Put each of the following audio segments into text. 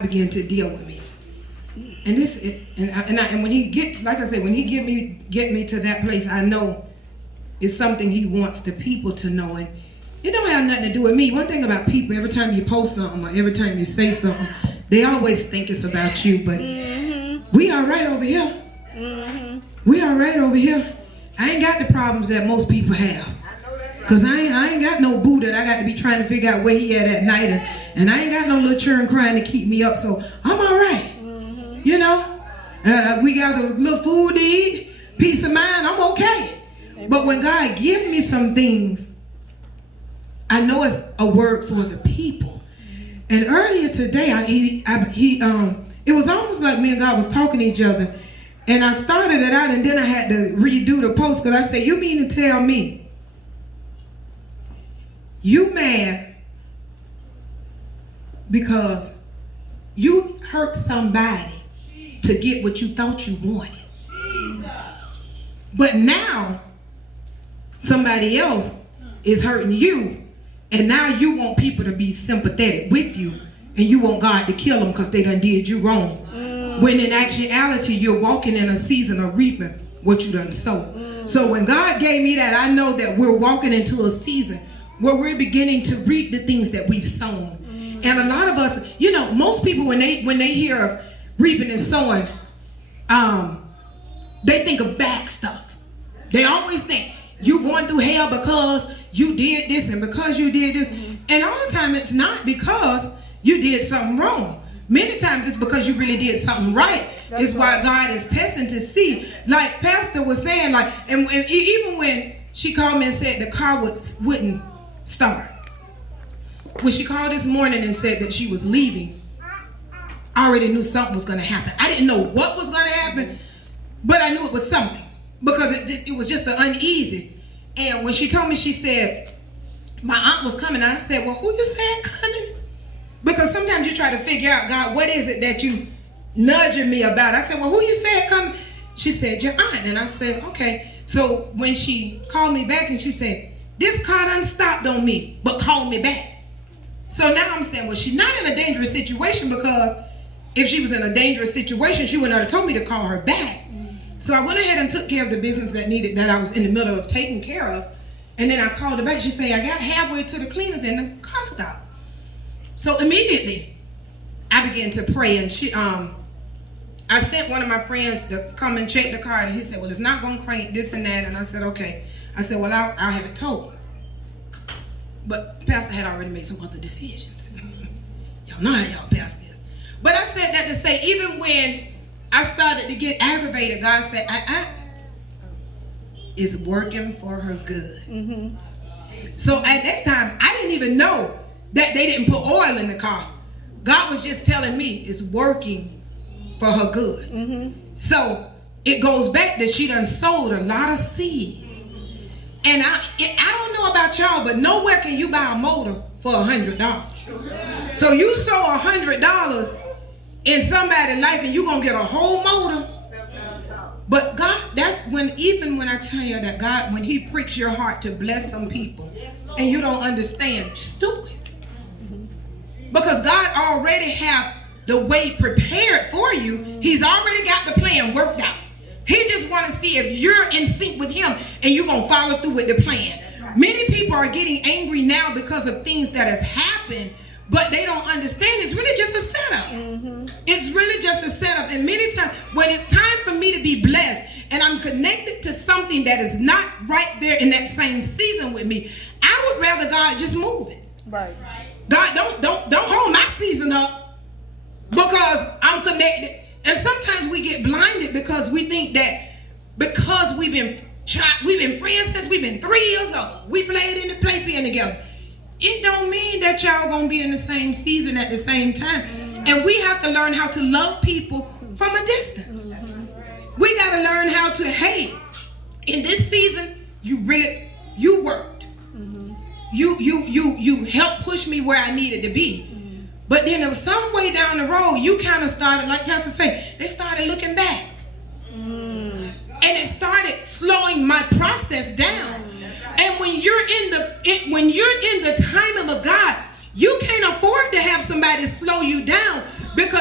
began to deal with me. And this, and when he gets, like I said, when he get me to that place, I know it's something he wants the people to know. And it don't have nothing to do with me. One thing about people, every time you post something or every time you say something, they always think it's about you. But we are right over here. We are right over here. I ain't got the problems that most people have. Because I ain't got no boo that I got to be trying to figure out where he at night. And I ain't got no little children crying to keep me up. So I'm all right. You know, we got a little food to eat, peace of mind, I'm okay. But when God gives me some things, I know it's a word for the people. And earlier today, it was almost like me and God was talking to each other. And I started it out and then I had to redo the post because I said, you mean to tell me you mad because you hurt somebody to get what you thought you wanted. But now somebody else is hurting you, and now you want people to be sympathetic with you, and you want God to kill them because they done did you wrong. When in actuality you're walking in a season of reaping what you done sowed. So when God gave me that, I know that we're walking into a season where we're beginning to reap the things that we've sown. And a lot of us, you know, most people when they hear of reaping and sowing, they think of bad stuff. They always think you going through hell because you did this and because you did this. And all the time it's not because you did something wrong. Many times it's because you really did something right. It's why God is testing to see. Like Pastor was saying, like, and even when she called me and said the car wouldn't start. When she called this morning and said that she was leaving, I already knew something was going to happen. I didn't know what was going to happen, but I knew it was something because it was just an uneasy. And when she told me, she said, my aunt was coming. And I said, well, who you said coming? Because sometimes you try to figure out, God, what is it that you nudging me about? I said, well, who you said coming? She said, your aunt. And I said, okay. So when she called me back and she said, this car done stopped on me, but called me back. So now I'm saying, well, she's not in a dangerous situation because if she was in a dangerous situation, she would not have told me to call her back. So I went ahead and took care of the business that I was in the middle of taking care of. And then I called her back. She said, I got halfway to the cleaners and the car stopped. So immediately I began to pray, and I sent one of my friends to come and check the car, and he said, well, it's not going to crank this and that. And I said, okay. I said, well, I'll have it towed. But Pastor had already made some other decisions. Y'all know how y'all pass this. But I said that to say, even when I started to get aggravated, God said, it's working for her good. So at this time, I didn't even know that they didn't put oil in the car. God was just telling me it's working for her good. So it goes back that she done sowed a lot of seeds. And I don't know about y'all, but nowhere can you buy a motor for $100. So you sow $100 in somebody's life and you're going to get a whole motor. But God, that's when, even when I tell you that God, when he pricks your heart to bless some people and you don't understand, just do it. Because God already have the way prepared for you. He's already got the plan worked out. He just want to see if you're in sync with him and you're going to follow through with the plan. Many people are getting angry now because of things that has happened, but they don't understand it's really just a setup. It's really just a setup. And many times when it's time for me to be blessed and I'm connected to something that is not right there in that same season with me, I would rather God just move it. Right. God, don't hold my season up because I'm connected. And sometimes we get blinded because we think that because we've been friends since we've been 3 years old, we played in the playpen together. It don't mean that y'all gonna be in the same season at the same time. And we have to learn how to love people from a distance. We gotta learn how to, hey, in this season, you worked. You helped push me where I needed to be. But then there was some way down the road, you kind of started, like Pastor said, they started looking back. And it started slowing my process down. And when you're in the timing of God, you can't afford to have somebody slow you down because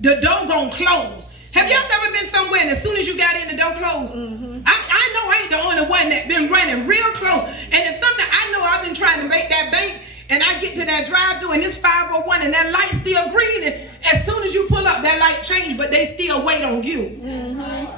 the door gonna close. Have y'all never been somewhere and as soon as you got in, the door closed? I know I ain't the only one that been running real close. And it's something I know I've been trying to make that bank, and I get to that drive-thru and it's 501 and that light still green, and as soon as you pull up, that light change, but they still wait on you.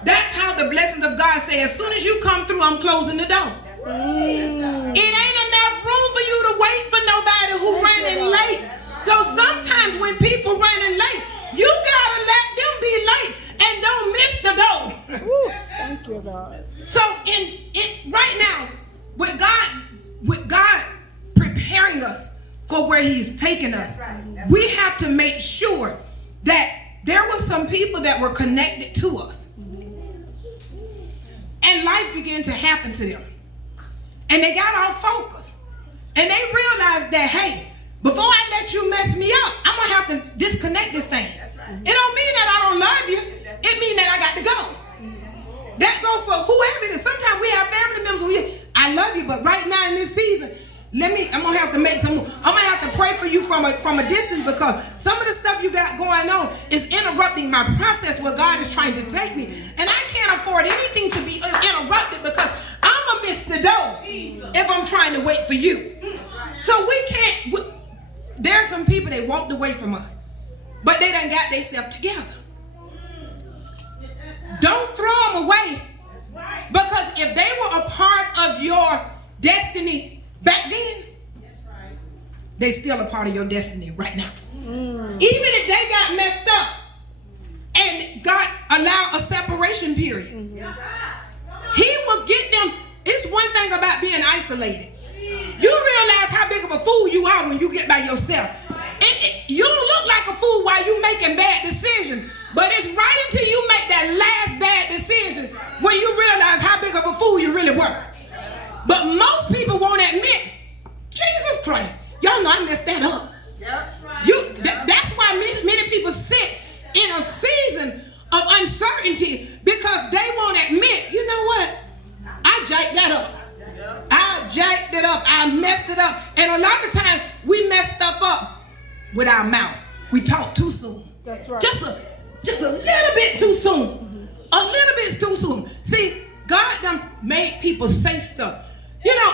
That's how the blessings of God say, as soon as you come through, I'm closing the door. It ain't enough room for you to wait for nobody who running late. So sometimes when people running late, you gotta let them be late and don't miss the door. Thank you, God. So right now, with God preparing us for where He's taking us, we have to make sure that there were some people that were connected to us, and life began to happen to them, and they got off focus, and they realized that, hey, before I let you mess me up, I'm gonna have to disconnect this thing. It don't mean that I don't love you. It means that I got to go. That go for whoever it is. Sometimes we have family members. I love you, but right now in this season, I'm gonna have to make some. I'm gonna have to pray for you from a distance, because some of the stuff you got going on is interrupting my process where God is trying to take me, and I can't afford anything to be interrupted, because I'm gonna miss the door if I'm trying to wait for you. So we can't. There are some people that walked away from us, but they done got themselves together. Don't throw them away, because if they were a part of your destiny back then, they still a part of your destiny right now. Even if they got messed up and God allowed a separation period, He will get them. It's one thing about being isolated. You realize how big of a fool you are when you get by yourself. You don't look like a fool while you making bad decisions, but it's right until you make that last bad decision when you realize how big of a fool you really were. But most people won't admit, Jesus Christ, y'all know I messed that up. That's why many people sit in a season of uncertainty, because they won't admit, you know what, I jacked that up. I jacked it up. I messed it up. And a lot of times we mess stuff up with our mouth. We talk too soon. That's right. Just a little bit too soon. A little bit too soon. See, God done made people say stuff. You know,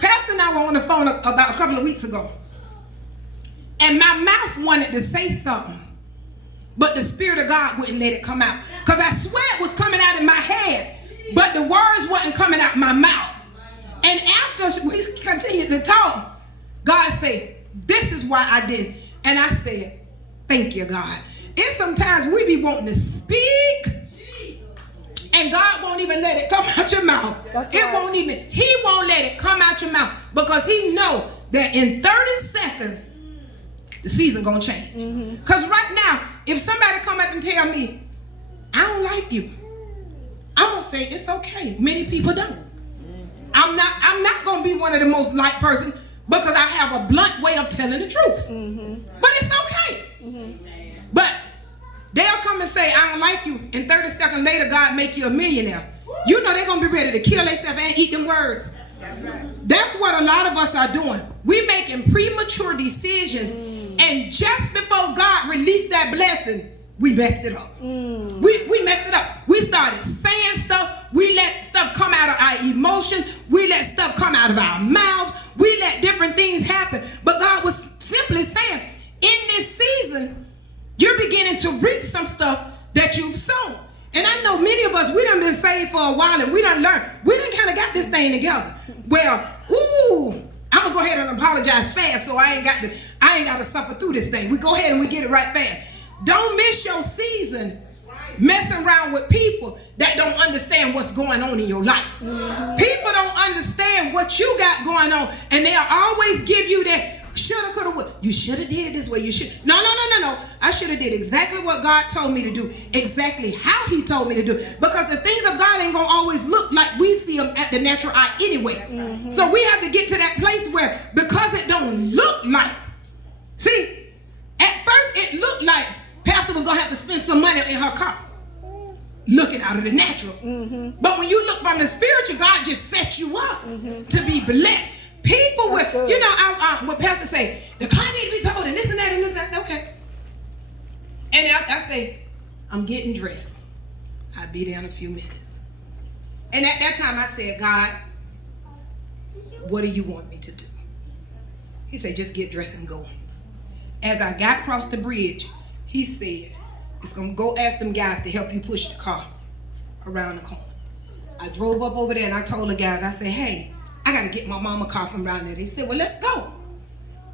Pastor and I were on the phone about a couple of weeks ago, and my mouth wanted to say something, but the Spirit of God wouldn't let it come out, because I swear it was coming out in my head, but the words wasn't coming out my mouth. And after we continued to talk, God said, this is why I did it. And I said, thank you, God. It's sometimes we be wanting to speak, and God won't even let it come out your mouth. He won't let it come out your mouth, because He know that in 30 seconds, the season gonna change. Because right now, if somebody come up and tell me, I don't like you, I'm gonna say, it's okay. Many people don't. I'm not gonna be one of the most liked person, because I have a blunt way of telling the truth. But it's okay. But they'll come and say, I don't like you, and 30 seconds later, God make you a millionaire. You know they're gonna be ready to kill themselves and eat them words. That's what a lot of us are doing. We making premature decisions, and just before God released that blessing, we messed it up. We messed it up. We started saying stuff. We let stuff come out of our emotions. We let stuff come out of our mouths. We let different things happen. But God was simply saying, in this season, you're beginning to reap some stuff that you've sown. And I know many of us, we done been saved for a while, and we done learned. We done kind of got this thing together. Well, I'm gonna go ahead and apologize fast, so I ain't got to suffer through this thing. We go ahead and we get it right fast. Don't miss your season messing around with people that don't understand what's going on in your life. People don't understand what you got going on, and they'll always give you that shoulda, coulda, woulda. You should have did it this way. You should. No. I should have did exactly what God told me to do, exactly how He told me to do it. Because the things of God ain't gonna always look like we see them at the natural eye anyway. So we have to get to that place where, because it don't look like. See, at first it looked like Pastor was gonna have to spend some money in her car, looking out of the natural. But when you look from the spiritual, God just set you up to be blessed. People with, what Pastor say, the car need to be told, and this and that and this. And I say, okay. And they'll say, I'm getting dressed. I'll be there in a few minutes. And at that time I said, God, what do you want me to do? He said, just get dressed and go. As I got across the bridge, he said, it's going to go ask them guys to help you push the car around the corner. I drove up over there and I told the guys, I said, hey, I got to get my mama car from around there. They said, well, let's go.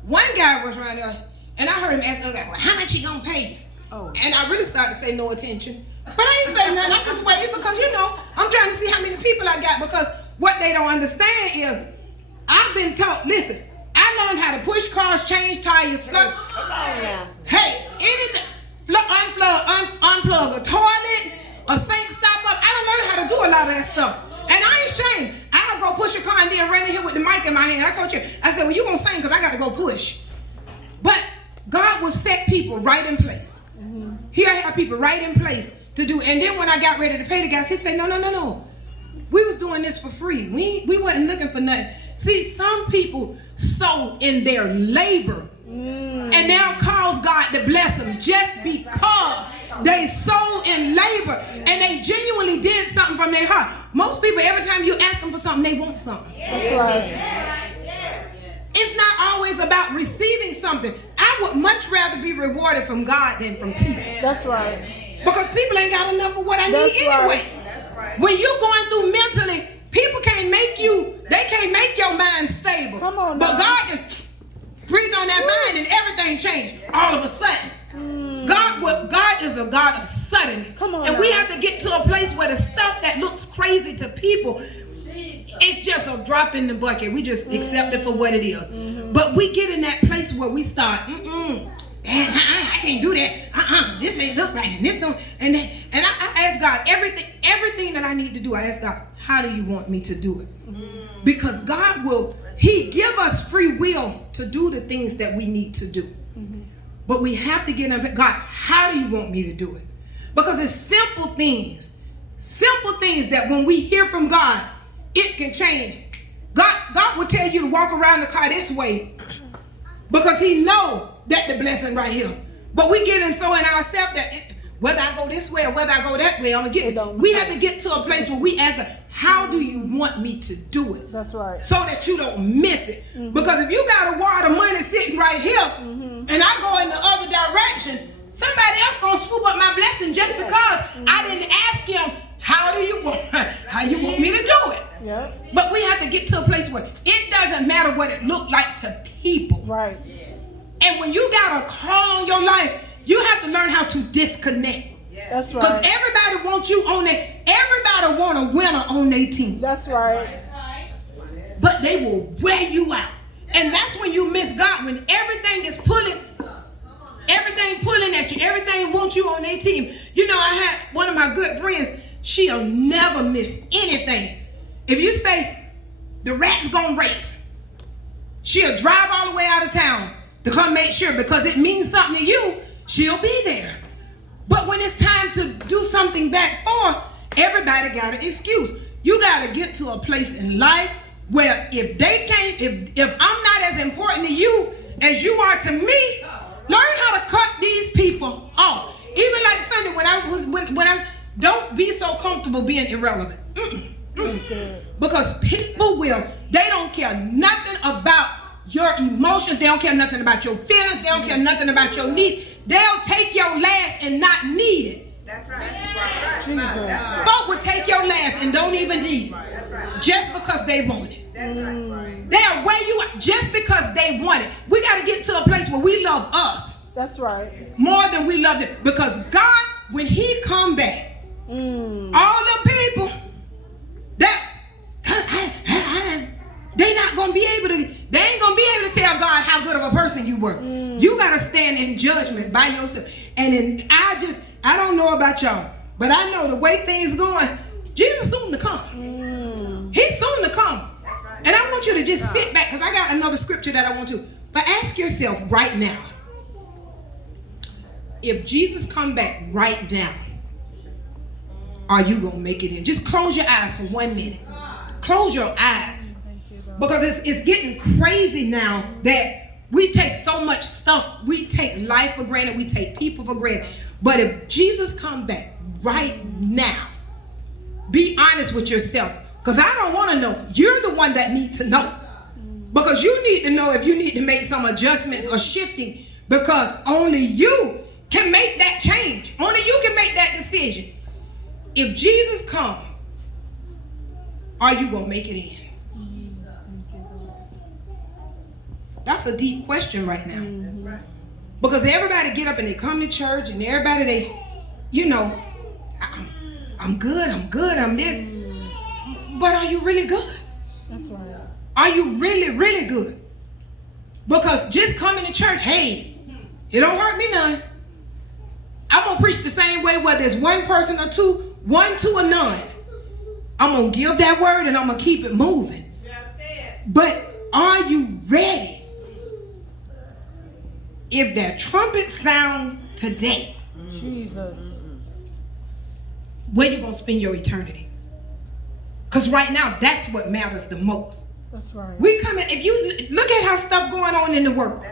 One guy was around there and I heard him ask us, well, how much he going to pay you? Oh. And I really started to say no attention. But I ain't saying nothing. I just waited because, I'm trying to see how many people I got, because what they don't understand is I've been taught, listen, I learned how to push cars, change tires, hey, anything, unplug a toilet, a sink stop up. I done learned how to do a lot of that stuff. And I ain't ashamed. I'll go push a car and then run in here with the mic in my hand. I told you, I said, well, you gonna sing because I got to go push. But God will set people right in place. Mm-hmm. He'll have people right in place to do. And then when I got ready to pay the guys, he said, no. We was doing this for free. We wasn't looking for nothing. See, some people sow in their labor and they'll cause God to bless them just because they sow in labor and they genuinely did something from their heart. Most people, every time you ask them for something, they want something. That's right. It's not always about receiving something. I would much rather be rewarded from God than from people. That's right. Because people ain't got enough of what I need anyway. That's right. When you're going through mentally, people can't make your mind stable. Come on but now. God can breathe on that mind and everything changed all of a sudden. God is a God of suddenly. And we have to get to a place where the stuff that looks crazy to people, it's just a drop in the bucket. We just accept it for what it is. But we get in that place where we start, I can't do that. This ain't look right. And this don't. And I ask God everything that I need to do. I ask God, how do you want me to do it? Because God He give us free will to do the things that we need to do. But we have to get up. God, how do you want me to do it? Because it's simple things that when we hear from God, it can change. God will tell you to walk around the car this way because He know that the blessing right here. But we get in so in ourselves that whether I go this way or whether I go that way, I'm gonna get it. We have to get to a place where we ask God, how do you want me to do it? That's right. So that you don't miss it. Because if you got a wad of money sitting right here and I go in the other direction, somebody else gonna swoop up my blessing just because I didn't ask Him, how you want me to do it? Yeah. But we have to get to a place where it doesn't matter what it looked like to people. Right. And when you got a call on your life, you have to learn how to disconnect. That's right. Because everybody wants you on everybody want a winner on their team. That's right. But they will wear you out. And that's when you miss God. When everything is pulling at you, everything wants you on their team. I had one of my good friends, she'll never miss anything. If you say the rat's gonna race, she'll drive all the way out of town to come make sure, because it means something to you, she'll be there. But when it's time to do something back for, everybody got an excuse. You got to get to a place in life where if I'm not as important to you as you are to me, learn how to cut these people off. Even like Sunday when I don't be so comfortable being irrelevant. Because people they don't care nothing about your emotions. They don't care nothing about your feelings. They don't care nothing about your needs. They'll take your last and not need it. That's right. That's right. Folk will take your last and don't even need it. Just because they want it. That's right. They'll weigh you up just because they want it. We got to get to a place where we love us. That's right. More than we love them. Because God, when He come back, all them people they ain't gonna be able to tell God how good of a person you were. You gotta stand in judgment by yourself. And then I don't know about y'all, but I know the way things going, Jesus soon to come. He's soon to come. And I want you to just sit back, because I got another scripture that I want to. But ask yourself right now, if Jesus come back right now, are you gonna make it in? Just close your eyes for 1 minute. Close your eyes. Because it's getting crazy now that we take so much stuff. We take life for granted. We take people for granted. But if Jesus come back right now, be honest with yourself. Because I don't want to know. You're the one that need to know. Because you need to know if you need to make some adjustments or shifting. Because only you can make that change. Only you can make that decision. If Jesus come, are you going to make it in? That's a deep question right now. Because everybody get up and they come to church and everybody they, you know, I'm good, I'm this. But are you really good? That's right. Are you really, really good? Because just coming to church, hey, it don't hurt me none. I'm going to preach the same way whether it's one person or two, one, two, or none. I'm going to give that word and I'm going to keep it moving. But are you ready? If that trumpet sound today, Jesus. where you going to spend your eternity? Because right now, that's what matters the most. That's right. We come in, if you look at how stuff going on in the world.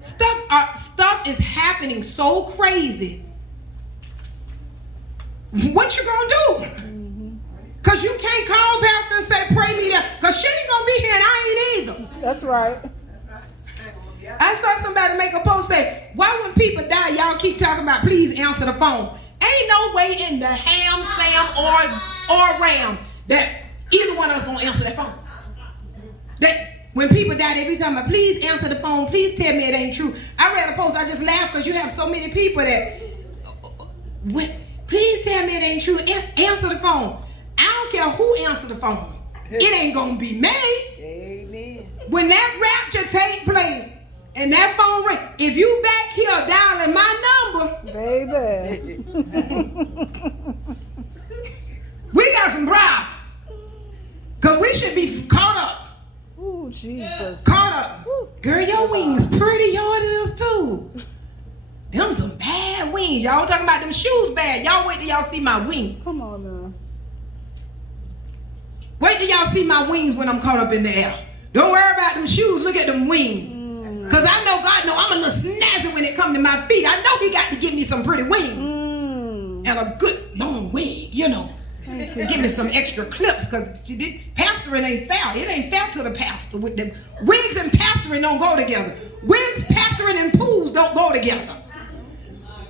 Stuff is happening so crazy. What you gonna do? Because you can't call pastor and say, pray me there. Because she ain't gonna be here and I ain't either. That's right. I saw somebody make a post say, why when people die, y'all keep talking about please answer the phone? Ain't no way in the ham, Sam, or ram that either one of us gonna answer that phone. That when people die, they be talking about please answer the phone, please tell me it ain't true. I read a post, I just laughed because you have so many people that please tell me it ain't true. Answer the phone. I don't care who answer the phone. It ain't gonna be me. Amen. When that rapture take place and that phone ring, if you back here dialing my number, Baby. we got some problems. Because we should be caught up. Ooh, Jesus. Caught up. Girl, your wings pretty, yours is too. Them some bad wings. Y'all talking about them shoes bad. Y'all wait till y'all see my wings. Come on now. Wait till y'all see my wings when I'm caught up in the air. Don't worry about them shoes. Look at them wings. Because I know God know I'm a little snazzy when it comes to my feet. I know he got to give me some pretty wings. And a good long wig, you know. Give me some extra clips because pastoring ain't fair. It ain't fair to the pastor with them. Wigs and pastoring don't go together. Wigs, pastoring, and pools don't go together.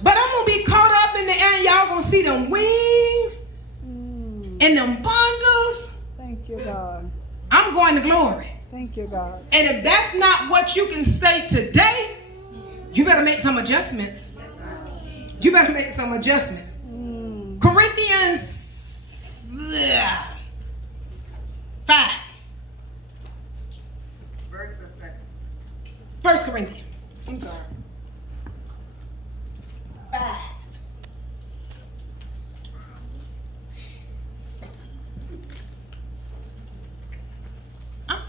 But I'm going to be caught up in the air and y'all going to see them wings and them bundles. Thank you, God. I'm going to glory. Thank you, God. And if that's not what you can say today, you better make some adjustments. You better make some adjustments. Corinthians 5. Verse or second? 1 Corinthians. I'm sorry. 5.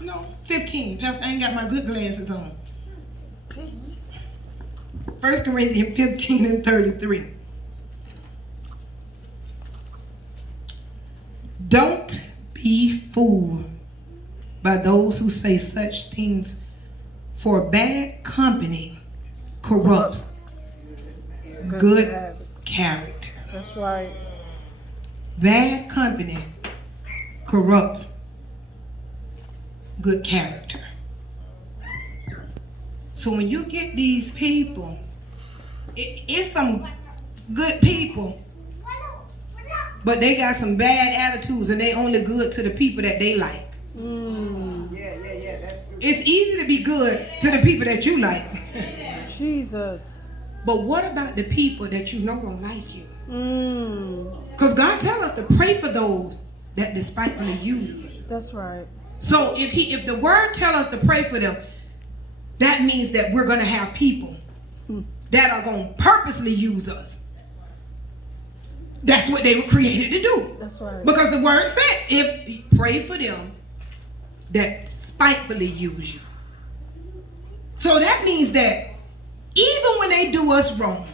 No, 15. Pastor, I ain't got my good glasses on. 1 Corinthians 15 and 33. Don't be fooled by those who say such things, for bad company corrupts good character. That's right. Bad company corrupts good character. So when you get these people, it's some good people, but they got some bad attitudes and they only good to the people that they like. Yeah, that's true. It's easy to be good to the people that you like. Jesus. But what about the people that you know don't like you? Because God tells us to pray for those that despitefully use us. That's right. So if the word tells us to pray for them, that means that we're going to have people that are going to purposely use us. That's what they were created to do. That's right. Because the word said, if pray for them that spitefully use you. So that means that even when they do us wrong,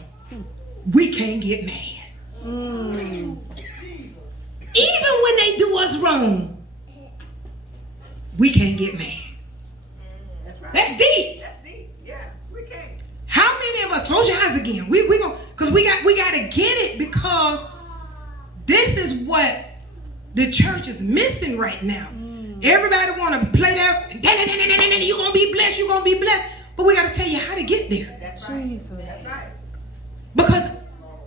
we can't get mad. Even when they do us wrong, we can't get mad. That's deep. That's deep. Yeah, we can't. How many of us, close your eyes again. We gonna, because Because we got to get it, because this is what the church is missing right now. Everybody want to play that, you're going to be blessed, you're going to be blessed. But we got to tell you how to get there. That's right. Jesus. That's right. Because,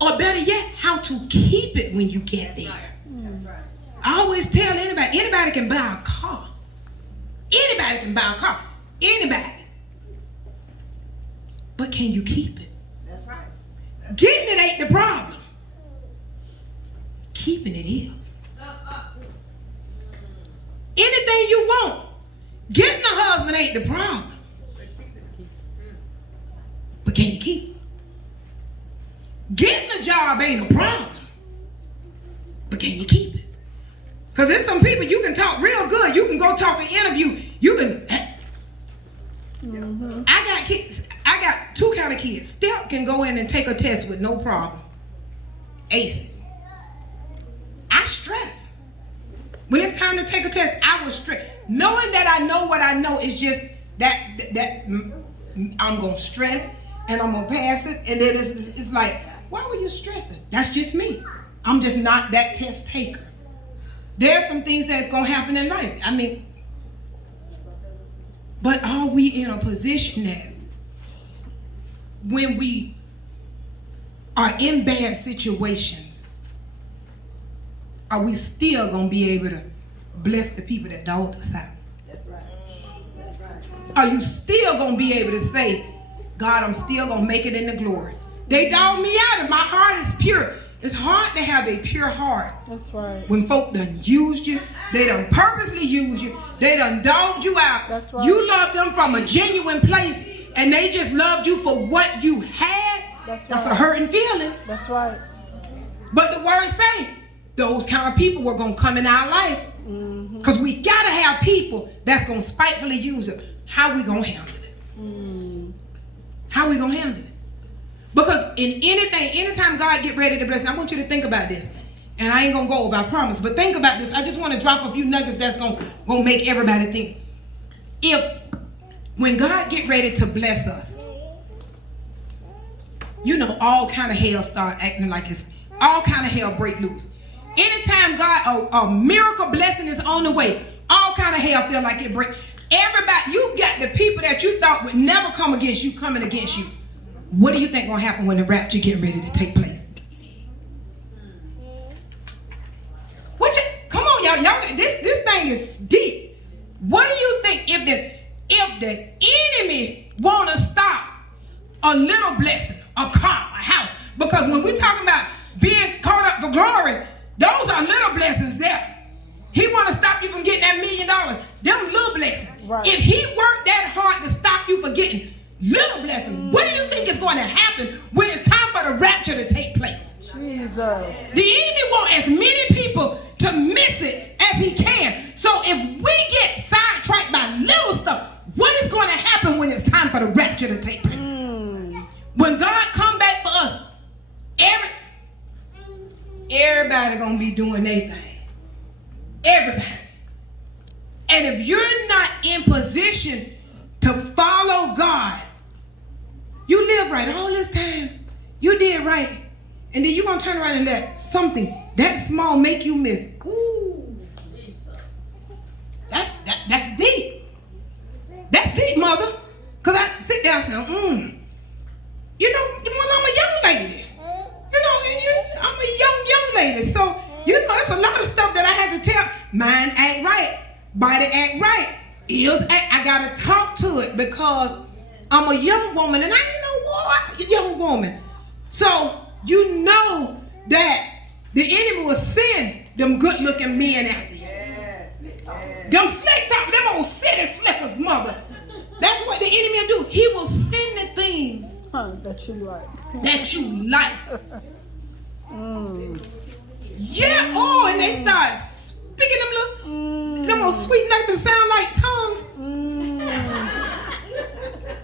or better yet, how to keep it when you get there. That's right. I always tell anybody can buy a car. Anybody can buy a car. Anybody. But can you keep it? That's right. Getting it ain't the problem. Keeping it is. Anything you want, getting a husband ain't the problem. But can you keep it? Getting a job ain't a problem. But can you keep it? Because there's some people you can talk real good. You can go talk an interview. You can. I got kids. I got two kind of kids. Step can go in and take a test with no problem. Ace it. I stress. When it's time to take a test, I was stress. Knowing that I know what I know is just that I'm going to stress and I'm going to pass it. And then it's like, why were you stressing? That's just me. I'm just not that test taker. There are some things that's going to happen in life. I mean, but are we in a position that when we are in bad situations, are we still going to be able to bless the people that dogged us out? That's right. That's right. Are you still going to be able to say, God, I'm still going to make it in the glory? They dogged me out and my heart is pure. It's hard to have a pure heart. That's right. When folk done used you, they done purposely used you, they done dogged you out. That's right. You loved them from a genuine place and they just loved you for what you had. That's That's right. a hurting feeling. That's right. But the word say, those kind of people were going to come in our life. Because we got to have people that's going to spitefully use it. How we going to handle it? How we going to handle it? Because in anytime God get ready to bless, I want you to think about this. And I ain't going to go over, I promise. But think about this. I just want to drop a few nuggets that's going to make everybody think. When God get ready to bless us, you know, all kind of hell start acting like it's, all kind of hell break loose. Anytime God, a miracle blessing is on the way, all kind of hell feel like it break. Everybody, you got the people that you thought would never come against you coming against you. What do you think gonna happen when the rapture get ready to take place? Come on, y'all. This thing is deep. What do you think if the enemy wanna stop a little blessing, a car, a house? Because when we talking about being caught up for glory, those are little blessings there. He want to stop you from getting that $1 million. Them little blessings. Right. If he worked that hard to stop you from getting little blessings, what do you think is going to happen when it's time for the rapture to take place? Jesus. The enemy wants as many people to miss it as he can. So if we get sidetracked by little stuff, what is going to happen when it's time for the rapture to take place? When God come back for us, everybody gonna be doing their thing. Everybody. And if you're not in position to follow God, you live right all this time. You did right. And then you're gonna turn around and let something that small make you miss. Ooh. That's deep. That's deep, mother. Cause I sit down and say, you know, I'm a young lady. You know, I'm a young lady. So, you know, it's a lot of stuff that I had to tell. Mind act right. Body act right. Ears act. I got to talk to it because I'm a young woman and I ain't no young woman. So, you know that the enemy will send them good looking men after you. Yes. Them slick top, them old city slickers, mother. That's what the enemy will do. He will send the things that you like. That you like. Yeah, oh, and they start speaking them little sweet nothing sound like tongues.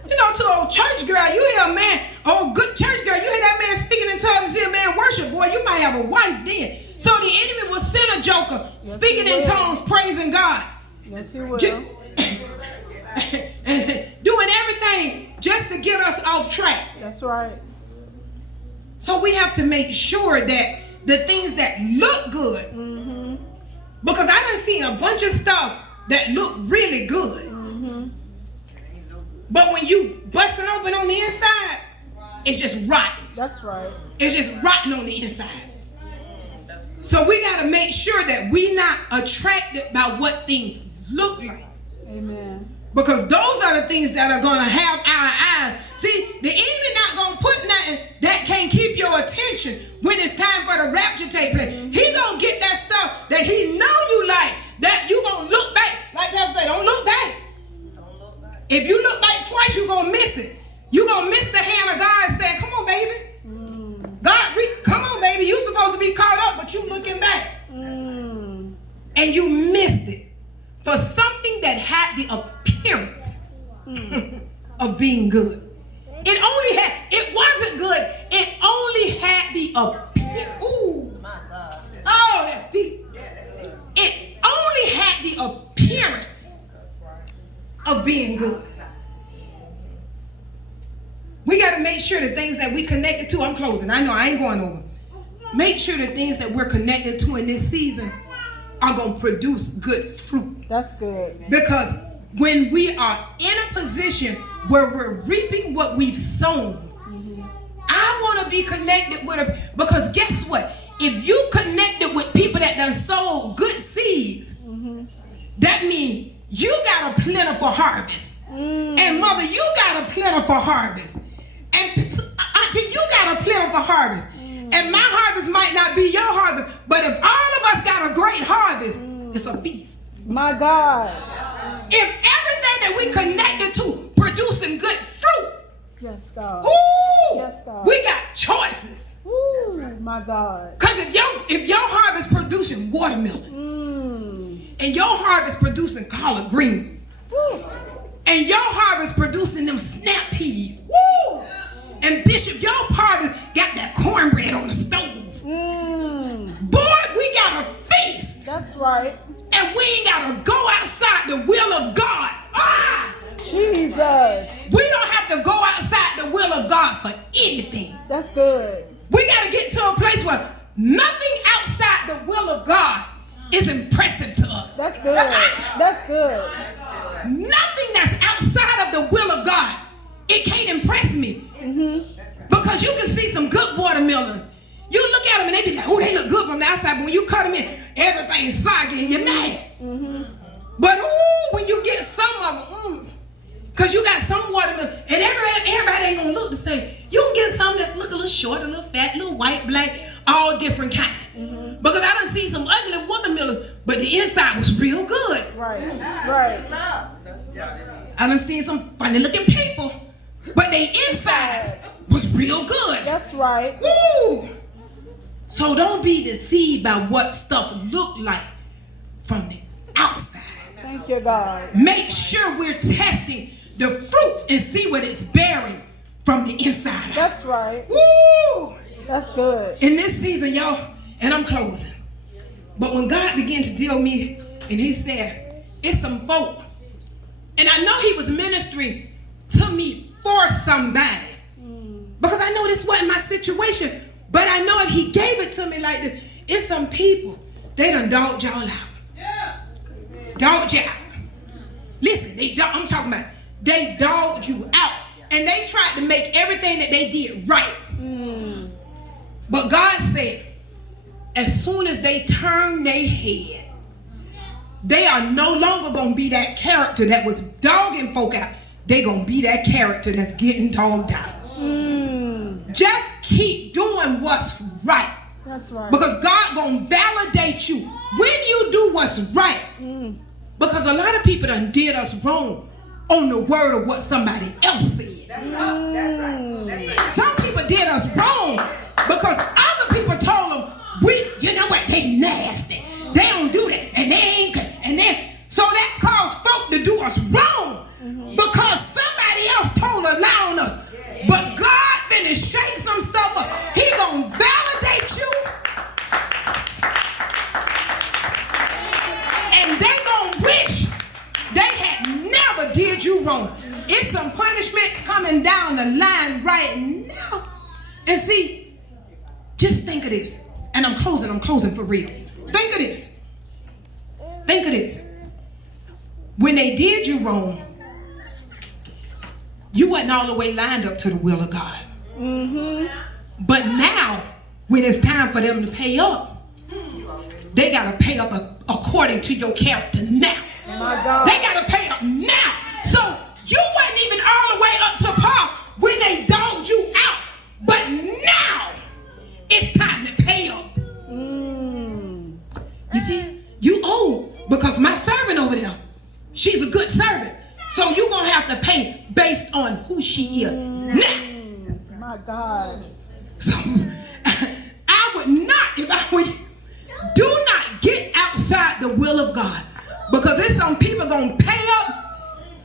You know, to old church girl, you hear a man, old good church girl, you hear that man speaking in tongues, see a man worship, boy, you might have a wife then. So the enemy will send a joker speaking in tongues, praising God. Yes, he will. Doing everything just to get us off track. That's right. So we have to make sure that the things that look good, because I done seen a bunch of stuff that look really good, but when you bust it open on the inside, it's just rotten. That's right. It's just rotten on the inside. So we got to make sure that we not attracted by what things look like. Amen. Because those are the things that are going to have our eyes. See, the enemy not going to put nothing that can't keep your attention when it's time for the rapture to take place. He going to get that stuff that he know you like, that you going to look back. Like Pastor said, don't look back. If you look back twice, you're going to miss it. You're going to miss the hand of God saying, come on, baby. God, come on, baby. You're supposed to be caught up, but you looking back. And you missed it for something that had the appearance of being good. It wasn't good. It only had the appearance. Ooh. My God. Oh, that's deep. It only had the appearance of being good. We got to make sure the things that we connected to, I'm closing. I know I ain't going over. Make sure the things that we're connected to in this season are going to produce good fruit. That's good. Because when we are in a position where we're reaping what we've sown, I want to be connected with a, because guess what? If you connected with people that done sowed good seeds, that means you got a plentiful harvest. And mother, you got a plentiful harvest. And auntie, you got a plentiful harvest. And my harvest might not be your harvest, but if all of us got a great harvest, it's a feast. My God. If everything that we connected to producing good fruit, Yes, God. ooh, Yes, God. we got choices. Ooh, my God. Because if your harvest producing watermelon, and your harvest producing collard greens, Woo. and your harvest producing them snap peas, woo! And Bishop, your harvest got that cornbread on the stove. Boy, we got a feast. That's right. And we ain't got to go outside the will of God. Jesus. We don't have to go outside the will of God for anything. That's good. We got to get to a place where nothing outside the will of God is impressive to us. That's good. That's good. Nothing that's outside of the will of God, it can't impress me. Because you can see some good watermelons. You look at them and they be like, oh, they look good from the outside. But when you cut them in, everything is soggy and you're mad. But ooh, when you get some of them, because you got some watermelon, and everybody ain't going to look the same. You can get some that's look a little short, a little fat, a little white, black, all different kind. Because I done seen some ugly watermelons, but the inside was real good. Right. Right. I done seen some funny looking people, but their insides was real good. That's right. Woo! So don't be deceived by what stuff look like from the outside. Thank you, God. Make sure we're testing the fruits and see what it's bearing from the inside out. That's right. Woo! That's good. In this season, y'all, and I'm closing, but when God began to deal with me and he said, it's some folk, and I know he was ministering to me for somebody, because I know this wasn't my situation, but I know if he gave it to me like this, it's some people, they done dogged y'all out. Dogged you out. Listen, I'm talking about, they dogged you out, and they tried to make everything that they did right. But God said, as soon as they turn their head, they are no longer going to be that character that was dogging folk out. They're going to be that character that's getting dogged out. Just keep doing what's right. That's right. Because God going to validate you when you do what's right. Because a lot of people done did us wrong on the word of what somebody else said. That's right. Some people did us wrong because other people told them, you know what, they nasty. They don't do that. And they ain't, and then, so that caused folk to do us wrong because somebody else told a lie on us. But God finna shake some stuff up. He gonna validate you. And they gonna wish they had never did you wrong. It's some punishments coming down the line right now. And see, of this. And I'm closing for real. Think of this. Think of this. When they did you wrong, you wasn't all the way lined up to the will of God. But now, when it's time for them to pay up, they got to pay up according to your character now. My God. They got to pay up now. So you wasn't even all the way up to par when they dogged you out. But now, it's time to pay up. You see, you owe, because my servant over there, she's a good servant. So you're going to have to pay based on who she is now. My God. So I would not, if I would, do not get outside the will of God. Because there's some people going to pay up.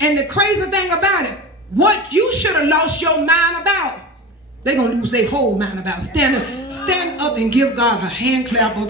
And the crazy thing about it, what you should have lost your mind about, they're going to lose their whole mind about. Stand up and give God a hand clap of